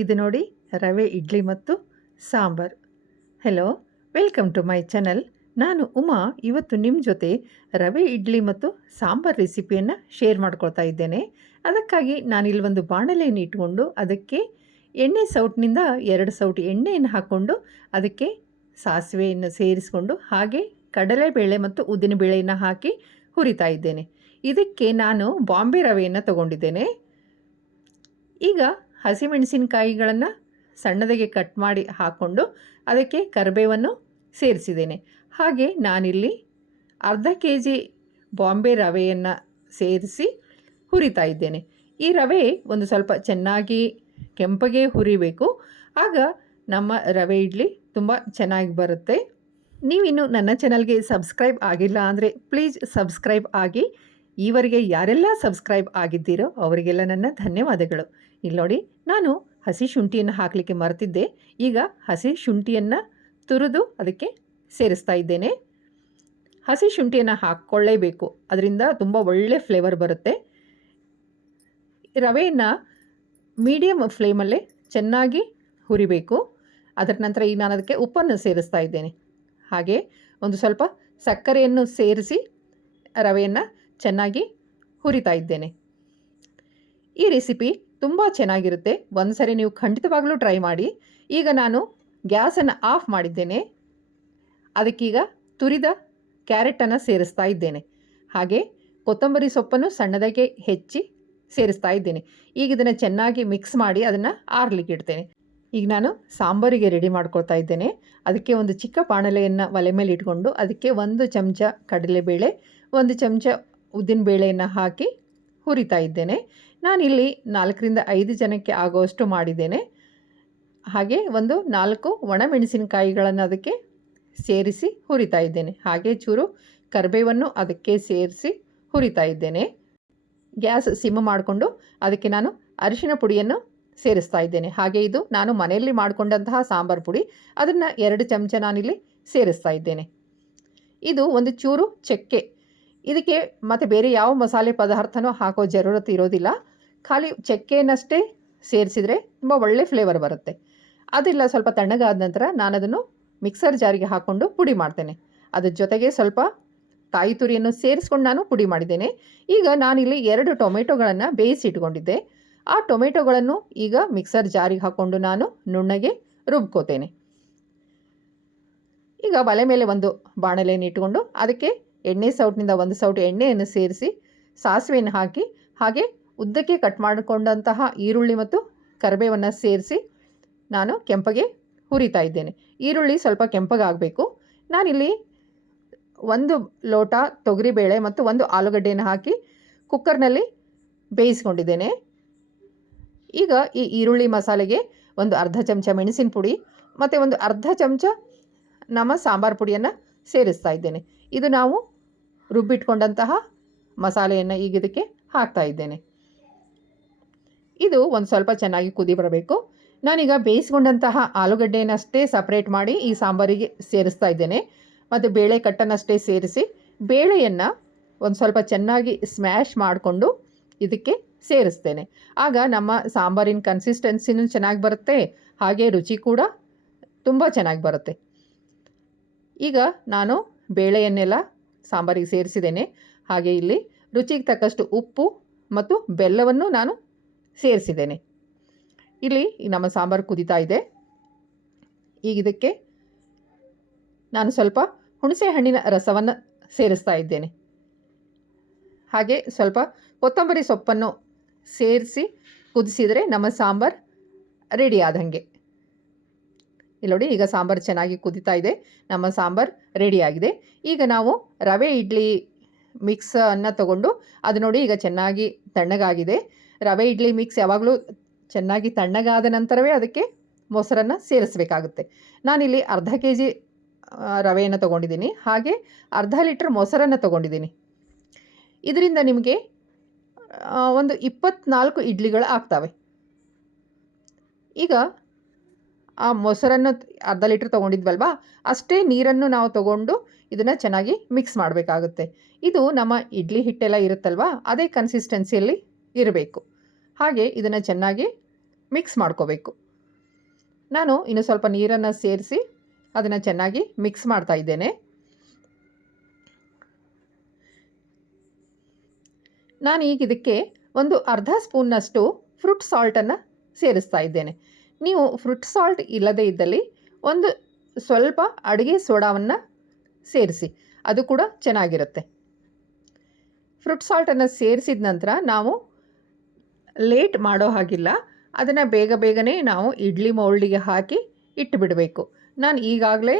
ಇದು ನೋಡಿ ರವೆ ಇಡ್ಲಿ ಮತ್ತು sambar. Hello, welcome to my channel. ನಾನು ಉಮಾ. ಇವತ್ತು ನಿಮ್ಮ ಜೊತೆ ರವೆ ಇಡ್ಲಿ ಮತ್ತು ಸಾಂಬಾರ್ ರೆಸಿಪಿಯನ್ನು ಶೇರ್ ಮಾಡ್ಕೊಳ್ತಾ ಇದ್ದೇನೆ. ಅದಕ್ಕಾಗಿ ನಾನಿಲ್ಲಿ ಒಂದು ಬಾಣಲೆಯನ್ನು ಇಟ್ಕೊಂಡು ಅದಕ್ಕೆ ಎಣ್ಣೆ ಸೌಟ್ನಿಂದ 2 ಸೌಟು ಎಣ್ಣೆಯನ್ನು ಹಾಕ್ಕೊಂಡು ಅದಕ್ಕೆ ಸಾಸಿವೆಯನ್ನು ಸೇರಿಸ್ಕೊಂಡು ಹಾಗೆ ಕಡಲೆಬೇಳೆ ಮತ್ತು ಉದ್ದಿನಬೇಳೆಯನ್ನು ಹಾಕಿ ಹುರಿತಾ ಇದ್ದೇನೆ. ಇದಕ್ಕೆ ನಾನು ಬಾಂಬೆ ರವೆಯನ್ನು ತಗೊಂಡಿದ್ದೇನೆ. ಈಗ ಹಸಿಮೆಣಸಿನಕಾಯಿಗಳನ್ನು ಸಣ್ಣದಾಗಿ ಕಟ್ ಮಾಡಿ ಹಾಕ್ಕೊಂಡು ಅದಕ್ಕೆ ಕರಿಬೇವನ್ನು ಸೇರಿಸಿದ್ದೇನೆ. ಹಾಗೆ ನಾನಿಲ್ಲಿ ಅರ್ಧ ಕೆಜಿ ಬಾಂಬೆ ರವೆಯನ್ನು ಸೇರಿಸಿ ಹುರಿತಾ ಇದ್ದೇನೆ. ಈ ರವೆ ಒಂದು ಸ್ವಲ್ಪ ಚೆನ್ನಾಗಿ ಕೆಂಪಗೆ ಹುರಿಬೇಕು, ಆಗ ನಮ್ಮ ರವೆ ಇಡ್ಲಿ ತುಂಬ ಚೆನ್ನಾಗಿ ಬರುತ್ತೆ. ನೀವಿನ್ನು ನನ್ನ ಚಾನಲ್ಗೆ ಸಬ್ಸ್ಕ್ರೈಬ್ ಆಗಿಲ್ಲ ಅಂದರೆ ಪ್ಲೀಸ್ ಸಬ್ಸ್ಕ್ರೈಬ್ ಆಗಿ. ಈವರೆಗೆ ಯಾರೆಲ್ಲ ಸಬ್ಸ್ಕ್ರೈಬ್ ಆಗಿದ್ದೀರೋ ಅವರಿಗೆಲ್ಲ ನನ್ನ ಧನ್ಯವಾದಗಳು. ಇಲ್ಲಿ ನೋಡಿ, ನಾನು ಹಸಿ ಶುಂಠಿಯನ್ನು ಹಾಕಲಿಕ್ಕೆ ಮರೆತಿದ್ದೆ. ಈಗ ಹಸಿ ಶುಂಠಿಯನ್ನು ತುರಿದು ಅದಕ್ಕೆ ಸೇರಿಸ್ತಾ ಇದ್ದೇನೆ. ಹಸಿ ಶುಂಠಿಯನ್ನು ಹಾಕ್ಕೊಳ್ಳೇಬೇಕು, ಅದರಿಂದ ತುಂಬ ಒಳ್ಳೆ ಫ್ಲೇವರ್ ಬರುತ್ತೆ. ರವೆಯನ್ನು ಮೀಡಿಯಮ್ ಫ್ಲೇಮಲ್ಲೇ ಚೆನ್ನಾಗಿ ಹುರಿಬೇಕು. ಅದರ ನಂತರ ಈಗ ನಾನು ಅದಕ್ಕೆ ಉಪ್ಪನ್ನು ಸೇರಿಸ್ತಾ ಇದ್ದೇನೆ. ಹಾಗೆ ಒಂದು ಸ್ವಲ್ಪ ಸಕ್ಕರೆಯನ್ನು ಸೇರಿಸಿ ರವೆಯನ್ನು ಚೆನ್ನಾಗಿ ಹುರಿತಾ ಇದ್ದೇನೆ. ಈ ರೆಸಿಪಿ ತುಂಬ ಚೆನ್ನಾಗಿರುತ್ತೆ. ಒಂದು ಸರಿ ನೀವು ಖಂಡಿತವಾಗಲೂ ಟ್ರೈ ಮಾಡಿ. ಈಗ ನಾನು ಗ್ಯಾಸನ್ನು ಆಫ್ ಮಾಡಿದ್ದೇನೆ. ಅದಕ್ಕೀಗ ತುರಿದ ಕ್ಯಾರೆಟನ್ನು ಸೇರಿಸ್ತಾ ಇದ್ದೇನೆ. ಹಾಗೆ ಕೊತ್ತಂಬರಿ ಸೊಪ್ಪನ್ನು ಸಣ್ಣದಾಗಿ ಹೆಚ್ಚಿ ಸೇರಿಸ್ತಾ ಇದ್ದೇನೆ. ಈಗ ಇದನ್ನು ಚೆನ್ನಾಗಿ ಮಿಕ್ಸ್ ಮಾಡಿ ಅದನ್ನು ಆರಲಿಕ್ಕೆ ಇಡ್ತೇನೆ. ಈಗ ನಾನು ಸಾಂಬಾರಿಗೆ ರೆಡಿ ಮಾಡ್ಕೊಳ್ತಾ ಇದ್ದೇನೆ. ಅದಕ್ಕೆ ಒಂದು ಚಿಕ್ಕ ಬಾಣಲೆಯನ್ನು ಒಲೆ ಮೇಲೆ ಇಟ್ಕೊಂಡು ಅದಕ್ಕೆ 1 ಚಮಚ ಕಡಲೆಬೇಳೆ, 1 ಚಮಚ ಉದ್ದಿನಬೇಳೆಯನ್ನು ಹಾಕಿ ಹುರಿತಾ ಇದ್ದೇನೆ. ನಾನಿಲ್ಲಿ 4ರಿಂದ 5 ಜನಕ್ಕೆ ಆಗುವಷ್ಟು ಮಾಡಿದ್ದೇನೆ. ಹಾಗೆ 4 ಒಣಮೆಣಸಿನಕಾಯಿಗಳನ್ನು ಅದಕ್ಕೆ ಸೇರಿಸಿ ಹುರಿತಾ ಇದ್ದೇನೆ. ಹಾಗೆ ಚೂರು ಕರಿಬೇವನ್ನು ಅದಕ್ಕೆ ಸೇರಿಸಿ ಹುರಿತಾ ಇದ್ದೇನೆ. ಗ್ಯಾಸ್ ಸಿಮ್ ಮಾಡಿಕೊಂಡು ಅದಕ್ಕೆ ನಾನು ಅರಿಶಿನ ಪುಡಿಯನ್ನು ಸೇರಿಸ್ತಾ ಇದ್ದೇನೆ. ಹಾಗೆ ಇದು ನಾನು ಮನೆಯಲ್ಲಿ ಮಾಡಿಕೊಂಡಂತಹ ಸಾಂಬಾರು ಪುಡಿ, ಅದನ್ನು 2 ಚಮಚ ನಾನಿಲ್ಲಿ ಸೇರಿಸ್ತಾ ಇದ್ದೇನೆ. ಇದು ಒಂದು ಚೂರು ಚಕ್ಕೆ. ಇದಕ್ಕೆ ಮತ್ತು ಬೇರೆ ಯಾವ ಮಸಾಲೆ ಪದಾರ್ಥನೂ ಹಾಕೋ ಜರೂರತ್ತು ಇರೋದಿಲ್ಲ. ಖಾಲಿ ಚಕ್ಕೆಯನ್ನಷ್ಟೇ ಸೇರಿಸಿದರೆ ತುಂಬ ಒಳ್ಳೆ ಫ್ಲೇವರ್ ಬರುತ್ತೆ. ಅದೆಲ್ಲ ಸ್ವಲ್ಪ ತಣ್ಣಗಾದ ನಂತರ ನಾನು ಅದನ್ನು ಮಿಕ್ಸರ್ ಜಾರಿಗೆ ಹಾಕ್ಕೊಂಡು ಪುಡಿ ಮಾಡ್ತೇನೆ. ಅದ್ರ ಜೊತೆಗೆ ಸ್ವಲ್ಪ ಕಾಯಿ ತುರಿಯನ್ನು ಸೇರಿಸ್ಕೊಂಡು ನಾನು ಪುಡಿ ಮಾಡಿದ್ದೇನೆ. ಈಗ ನಾನಿಲ್ಲಿ 2 ಟೊಮೆಟೊಗಳನ್ನು ಬೇಯಿಸಿಟ್ಕೊಂಡಿದ್ದೆ. ಆ ಟೊಮೆಟೊಗಳನ್ನು ಈಗ ಮಿಕ್ಸರ್ ಜಾರಿಗೆ ಹಾಕ್ಕೊಂಡು ನಾನು ನುಣ್ಣಗೆ ರುಬ್ಕೋತೇನೆ. ಈಗ ಒಲೆ ಮೇಲೆ ಒಂದು ಬಾಣಲೆಯನ್ನು ಇಟ್ಕೊಂಡು ಅದಕ್ಕೆ ಎಣ್ಣೆ ಸೌಟ್ನಿಂದ 1 ಸೌಟು ಎಣ್ಣೆಯನ್ನು ಸೇರಿಸಿ ಸಾಸಿವೆಯನ್ನು ಹಾಕಿ ಹಾಗೆ ಉದ್ದಕ್ಕೆ ಕಟ್ ಮಾಡಿಕೊಂಡಂತಹ ಈರುಳ್ಳಿ ಮತ್ತು ಕರಿಬೇವನ್ನು ಸೇರಿಸಿ ನಾನು ಕೆಂಪಗೆ ಹುರಿತಾ ಇದ್ದೇನೆ. ಈರುಳ್ಳಿ ಸ್ವಲ್ಪ ಕೆಂಪಗಾಗಬೇಕು. ನಾನಿಲ್ಲಿ 1 ಲೋಟ ತೊಗರಿಬೇಳೆ ಮತ್ತು 1 ಆಲೂಗಡ್ಡೆಯನ್ನು ಹಾಕಿ ಕುಕ್ಕರ್ನಲ್ಲಿ ಬೇಯಿಸ್ಕೊಂಡಿದ್ದೇನೆ. ಈಗ ಈ ಈರುಳ್ಳಿ ಮಸಾಲೆಗೆ ಒಂದು ಅರ್ಧ ಚಮಚ ಮೆಣಸಿನ ಪುಡಿ ಮತ್ತು ಒಂದು ಅರ್ಧ ಚಮಚ ನಮ್ಮ ಸಾಂಬಾರು ಪುಡಿಯನ್ನು ಸೇರಿಸ್ತಾ ಇದ್ದೇನೆ. ಇದು ನಾವು ರುಬ್ಬಿಟ್ಕೊಂಡಂತಹ ಮಸಾಲೆಯನ್ನು ಈಗ ಇದಕ್ಕೆ ಹಾಕ್ತಾ ಇದ್ದೇನೆ. ಇದು ಒಂದು ಸ್ವಲ್ಪ ಚೆನ್ನಾಗಿ ಕುದಿ ಬರಬೇಕು. ನಾನೀಗ ಬೇಯಿಸ್ಕೊಂಡಂತಹ ಆಲೂಗಡ್ಡೆಯನ್ನಷ್ಟೇ ಸಪ್ರೇಟ್ ಮಾಡಿ ಈ ಸಾಂಬಾರಿಗೆ ಸೇರಿಸ್ತಾ ಇದ್ದೇನೆ. ಮತ್ತು ಬೇಳೆ ಕಟ್ಟನ್ನಷ್ಟೇ ಸೇರಿಸಿ ಬೇಳೆಯನ್ನು ಒಂದು ಸ್ವಲ್ಪ ಚೆನ್ನಾಗಿ ಸ್ಮ್ಯಾಶ್ ಮಾಡಿಕೊಂಡು ಇದಕ್ಕೆ ಸೇರಿಸ್ತೇನೆ. ಆಗ ನಮ್ಮ ಸಾಂಬಾರಿನ ಕನ್ಸಿಸ್ಟೆನ್ಸಿನೂ ಚೆನ್ನಾಗಿ ಬರುತ್ತೆ, ಹಾಗೆ ರುಚಿ ಕೂಡ ತುಂಬ ಚೆನ್ನಾಗಿ ಬರುತ್ತೆ. ಈಗ ನಾನು ಬೇಳೆಯನ್ನೆಲ್ಲ ಸಾಂಬಾರಿಗೆ ಸೇರಿಸಿದ್ದೇನೆ. ಹಾಗೆ ಇಲ್ಲಿ ರುಚಿಗೆ ತಕ್ಕಷ್ಟು ಉಪ್ಪು ಮತ್ತು ಬೆಲ್ಲವನ್ನು ನಾನು ಸೇರಿಸಿದ್ದೇನೆ. ಇಲ್ಲಿ ನಮ್ಮ ಸಾಂಬಾರು ಕುದೀತಾ ಇದೆ. ಈಗ ಇದಕ್ಕೆ ನಾನು ಸ್ವಲ್ಪ ಹುಣಸೆ ಹಣ್ಣಿನ ರಸವನ್ನು ಸೇರಿಸ್ತಾ ಇದ್ದೇನೆ. ಹಾಗೆ ಸ್ವಲ್ಪ ಕೊತ್ತಂಬರಿ ಸೊಪ್ಪನ್ನು ಸೇರಿಸಿ ಕುದಿಸಿದರೆ ನಮ್ಮ ಸಾಂಬಾರು ರೆಡಿ ಆದಂಗೆ. ಇಲ್ಲಿ ನೋಡಿ, ಈಗ ಸಾಂಬಾರು ಚೆನ್ನಾಗಿ ಕುದೀತಾ ಇದೆ. ನಮ್ಮ ಸಾಂಬಾರು ರೆಡಿಯಾಗಿದೆ. ಈಗ ನಾವು ರವೆ ಇಡ್ಲಿ ಮಿಕ್ಸನ್ನು ತಗೊಂಡು ಅದು ನೋಡಿ ಈಗ ಚೆನ್ನಾಗಿ ತಣ್ಣಗಾಗಿದೆ. ರವೆ ಇಡ್ಲಿ ಮಿಕ್ಸ್ ಯಾವಾಗಲೂ ಚೆನ್ನಾಗಿ ತಣ್ಣಗಾದ ನಂತರವೇ ಅದಕ್ಕೆ ಮೊಸರನ್ನು ಸೇರಿಸಬೇಕಾಗುತ್ತೆ. ನಾನಿಲ್ಲಿ ಅರ್ಧ ಕೆಜಿ ರವೆಯನ್ನು ತೊಗೊಂಡಿದ್ದೀನಿ. ಹಾಗೆ ಅರ್ಧ ಲೀಟ್ರ್ ಮೊಸರನ್ನು ತೊಗೊಂಡಿದ್ದೀನಿ. ಇದರಿಂದ ನಿಮಗೆ ಒಂದು 24 ಇಡ್ಲಿಗಳು ಆಗ್ತವೆ. ಈಗ ಆ ಮೊಸರನ್ನು ಅರ್ಧ ಲೀಟ್ರ್ ತೊಗೊಂಡಿದ್ವಲ್ವಾ, ಅಷ್ಟೇ ನೀರನ್ನು ನಾವು ತೊಗೊಂಡು ಇದನ್ನು ಚೆನ್ನಾಗಿ ಮಿಕ್ಸ್ ಮಾಡಬೇಕಾಗುತ್ತೆ. ಇದು ನಮ್ಮ ಇಡ್ಲಿ ಹಿಟ್ಟೆಲ್ಲ ಇರುತ್ತಲ್ವ, ಅದೇ ಕನ್ಸಿಸ್ಟೆನ್ಸಿಯಲ್ಲಿ ಇರಬೇಕು. ಹಾಗೆ ಇದನ್ನು ಚೆನ್ನಾಗಿ ಮಿಕ್ಸ್ ಮಾಡ್ಕೋಬೇಕು. ನಾನು ಇನ್ನು ಸ್ವಲ್ಪ ನೀರನ್ನು ಸೇರಿಸಿ ಅದನ್ನು ಚೆನ್ನಾಗಿ ಮಿಕ್ಸ್ ಮಾಡ್ತಾ ಇದ್ದೇನೆ. ನಾನು ಈಗ ಇದಕ್ಕೆ ಒಂದು ಅರ್ಧ ಸ್ಪೂನ್ನಷ್ಟು ಫ್ರೂಟ್ ಸಾಲ್ಟನ್ನು ಸೇರಿಸ್ತಾ ಇದ್ದೇನೆ. ನೀವು ಫ್ರೂಟ್ ಸಾಲ್ಟ್ ಇಲ್ಲದೇ ಇದ್ದಲ್ಲಿ ಒಂದು ಸ್ವಲ್ಪ ಅಡುಗೆ ಸೋಡಾವನ್ನು ಸೇರಿಸಿ, ಅದು ಕೂಡ ಚೆನ್ನಾಗಿರುತ್ತೆ. ಫ್ರೂಟ್ ಸಾಲ್ಟನ್ನು ಸೇರಿಸಿದ ನಂತರ ನಾವು ಲೇಟ್ ಮಾಡೋ ಹಾಗಿಲ್ಲ, ಅದನ್ನು ಬೇಗನೆ ನಾವು ಇಡ್ಲಿ ಮೌಲ್ಡಿಗೆ ಹಾಕಿ ಇಟ್ಟುಬಿಡಬೇಕು. ನಾನು ಈಗಾಗಲೇ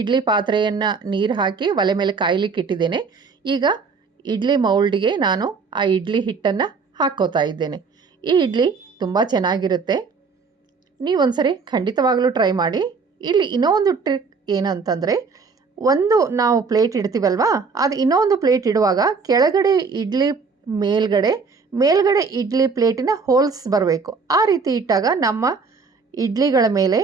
ಇಡ್ಲಿ ಪಾತ್ರೆಯನ್ನು ನೀರು ಹಾಕಿ ಒಲೆ ಮೇಲೆ ಕಾಯ್ಲಿಕ್ಕೆ ಇಟ್ಟಿದ್ದೇನೆ. ಈಗ ಇಡ್ಲಿ ಮೌಲ್ಡಿಗೆ ನಾನು ಆ ಇಡ್ಲಿ ಹಿಟ್ಟನ್ನು ಹಾಕ್ಕೋತಾ ಇದ್ದೇನೆ. ಈ ಇಡ್ಲಿ ತುಂಬ ಚೆನ್ನಾಗಿರುತ್ತೆ, ನೀವೊಂದ್ಸರಿ ಖಂಡಿತವಾಗಲೂ ಟ್ರೈ ಮಾಡಿ. ಇಲ್ಲಿ ಇನ್ನೊಂದು ಟ್ರಿಕ್ ಏನಂತಂದರೆ, ಒಂದು ನಾವು ಪ್ಲೇಟ್ ಇಡ್ತೀವಲ್ವಾ, ಅದು ಇನ್ನೊಂದು ಪ್ಲೇಟ್ ಇಡುವಾಗ ಕೆಳಗಡೆ ಇಡ್ಲಿ ಮೇಲ್ಗಡೆ ಇಡ್ಲಿ ಪ್ಲೇಟಿನ ಹೋಲ್ಸ್ ಬರಬೇಕು. ಆ ರೀತಿ ಇಟ್ಟಾಗ ನಮ್ಮ ಇಡ್ಲಿಗಳ ಮೇಲೆ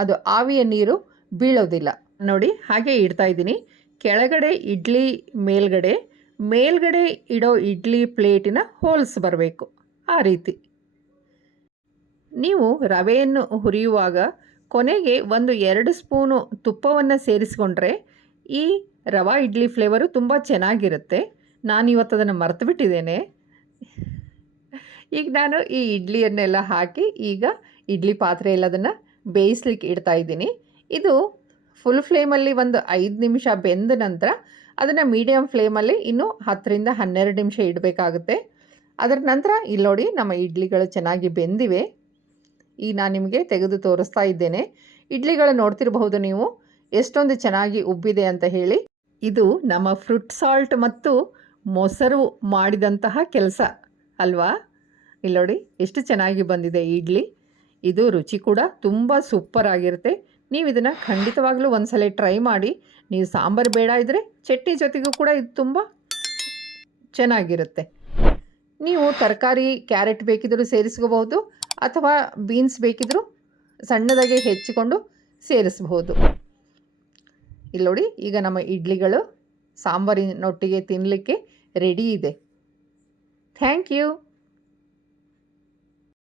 ಅದು ಆವಿಯ ನೀರು ಬೀಳೋದಿಲ್ಲ. ನೋಡಿ, ಹಾಗೆ ಇಡ್ತಾ ಇದ್ದೀನಿ. ಕೆಳಗಡೆ ಇಡ್ಲಿ ಮೇಲ್ಗಡೆ ಇಡೋ ಇಡ್ಲಿ ಪ್ಲೇಟಿನ ಹೋಲ್ಸ್ ಬರಬೇಕು, ಆ ರೀತಿ. ನೀವು ರವೆಯನ್ನು ಹುರಿಯುವಾಗ ಕೊನೆಗೆ 1-2 ಸ್ಪೂನು ತುಪ್ಪವನ್ನು ಸೇರಿಸ್ಕೊಂಡ್ರೆ ಈ ರವಾ ಇಡ್ಲಿ ಫ್ಲೇವರು ತುಂಬ ಚೆನ್ನಾಗಿರುತ್ತೆ. ನಾನಿವತ್ತು ಅದನ್ನು ಮರೆತು ಬಿಟ್ಟಿದ್ದೇನೆ. ಈಗ ನಾನು ಈ ಇಡ್ಲಿಯನ್ನೆಲ್ಲ ಹಾಕಿ ಈಗ ಇಡ್ಲಿ ಪಾತ್ರೆಯಲ್ಲಿ ಅದನ್ನು ಬೇಯಿಸ್ಲಿಕ್ಕೆ ಇಡ್ತಾ ಇದ್ದೀನಿ. ಇದು ಫುಲ್ ಫ್ಲೇಮಲ್ಲಿ ಒಂದು 5 ನಿಮಿಷ ಬೆಂದ ನಂತರ ಅದನ್ನು ಮೀಡಿಯಮ್ ಫ್ಲೇಮಲ್ಲಿ ಇನ್ನೂ 10-12 ನಿಮಿಷ ಇಡಬೇಕಾಗುತ್ತೆ. ಅದರ ನಂತರ ಇಲ್ಲಿ ನೋಡಿ, ನಮ್ಮ ಇಡ್ಲಿಗಳು ಚೆನ್ನಾಗಿ ಬೆಂದಿವೆ. ಈಗ ನಾನು ನಿಮಗೆ ತೆಗೆದು ತೋರಿಸ್ತಾ ಇದ್ದೇನೆ. ಇಡ್ಲಿಗಳು ನೋಡ್ತಿರಬಹುದು ನೀವು ಎಷ್ಟೊಂದು ಚೆನ್ನಾಗಿ ಉಬ್ಬಿದೆ ಅಂತ ಹೇಳಿ. ಇದು ನಮ್ಮ ಫ್ರೂಟ್ ಸಾಲ್ಟ್ ಮತ್ತು ಮೊಸರು ಮಾಡಿದಂತಹ ಕೆಲಸ ಅಲ್ವಾ? ಇಲ್ಲಿ ನೋಡಿ ಎಷ್ಟು ಚೆನ್ನಾಗಿ ಬಂದಿದೆ ಇಡ್ಲಿ. ಇದು ರುಚಿ ಕೂಡ ತುಂಬ ಸೂಪರ್ ಆಗಿರುತ್ತೆ. ನೀವು ಇದನ್ನು ಖಂಡಿತವಾಗ್ಲೂ ಒಂದ್ಸಲ ಟ್ರೈ ಮಾಡಿ. ನೀವು ಸಾಂಬಾರು ಬೇಡ ಇದ್ದರೆ ಚಟ್ನಿ ಜೊತೆಗೂ ಕೂಡ ಇದು ತುಂಬ ಚೆನ್ನಾಗಿರುತ್ತೆ. ನೀವು ತರಕಾರಿ ಕ್ಯಾರೆಟ್ ಬೇಕಿದ್ದರೂ ಸೇರಿಸ್ಕೋಬಹುದು, ಅಥವಾ ಬೀನ್ಸ್ ಬೇಕಿದ್ದರೂ ಸಣ್ಣದಾಗಿ ಹೆಚ್ಚಿಕೊಂಡು ಸೇರಿಸಬಹುದು. ಇಲ್ಲಿ ನೋಡಿ, ಈಗ ನಮ್ಮ ಇಡ್ಲಿಗಳು ಸಾಂಬಾರಿನೊಟ್ಟಿಗೆ ತಿನ್ನಲಿಕ್ಕೆ ರೆಡಿ ಇದೆ. Thank you.